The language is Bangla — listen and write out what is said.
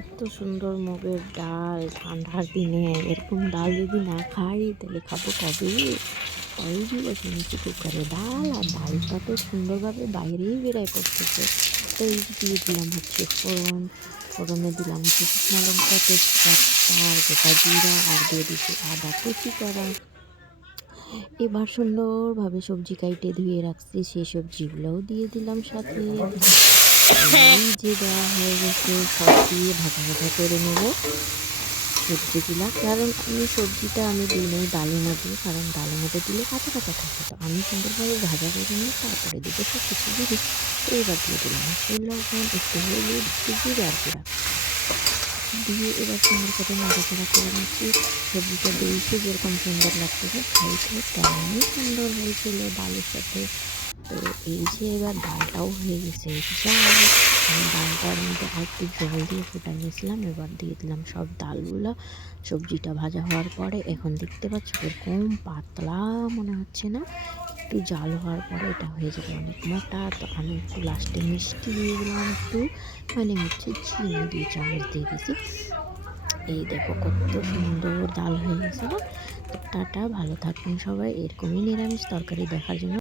এত সুন্দর মুগের ডাল ঠান্ডার দিনে এরকম ডাল যদি না খাই তাহলে খাবো কবে? অলরেডি বসে নিচ্ছি কুকারে ডাল, আর ডালটা তো সুন্দরভাবে বাইরেই বেড়ায় পড়তেছে। তো এই যে দিয়ে দিলাম হচ্ছে ফোড়নে দিলাম হচ্ছে শুকনো লঙ্কা, তেজপাতা আর গোটা জিরা, আর দিয়ে দিচ্ছি আদা কুচি করা। এবার সুন্দরভাবে সবজি কাইটে ধুয়ে রাখছি সেই সবজিগুলোও দিয়ে দিলাম সাথে। এই যে দেওয়া হয়ে গেছে, সব দিয়ে ভাজা ভাজা করে নেব সবজিগুলা। কারণ সবজিটা আমি দিই নাই ডালের মধ্যে, কারণ ডালের মধ্যে দিলে কাঁচা কাঁচা থাকে। তো আমি সুন্দরভাবে ভাজা করে নিয়ে তারপরে দিতে সব কিছু দিই। তো এবার দিয়ে দিলাম হচ্ছে লবণ, একটু হলুদ, একটু জিরার গুঁড়া দিয়ে এবার সুন্দর করে নাড়াচাড়া করে নিচ্ছি। সবজিটা দেখে যেরকম সুন্দর লাগতেছে খাইতে তেমনই সুন্দর হয়েছিল ডালের সাথে। তো এই যে এবার ডালটাও হয়ে গেছে জাল। আমি ডালটার মধ্যে আর একটু জল দিয়ে ফুটাই নিয়েছিলাম। এবার দিয়ে দিলাম সব ডালগুলো সবজিটা ভাজা হওয়ার পরে। এখন দেখতে পাচ্ছ এরকম পাতলা মনে হচ্ছে না, একটু জাল হওয়ার পরে এটা হয়ে যাবে অনেক মোটা। তো আমি একটু লাস্টে মিষ্টি দিয়ে দিলাম, একটু মানে হচ্ছে চিনি 2 চামচ দিয়ে দিয়েছি। এই দেখো কত সুন্দর ডাল হয়ে গেছে না। তো টাটা, ভালো থাকবেন সবাই। এরকমই নিরামিষ তরকারি দেখার জন্য।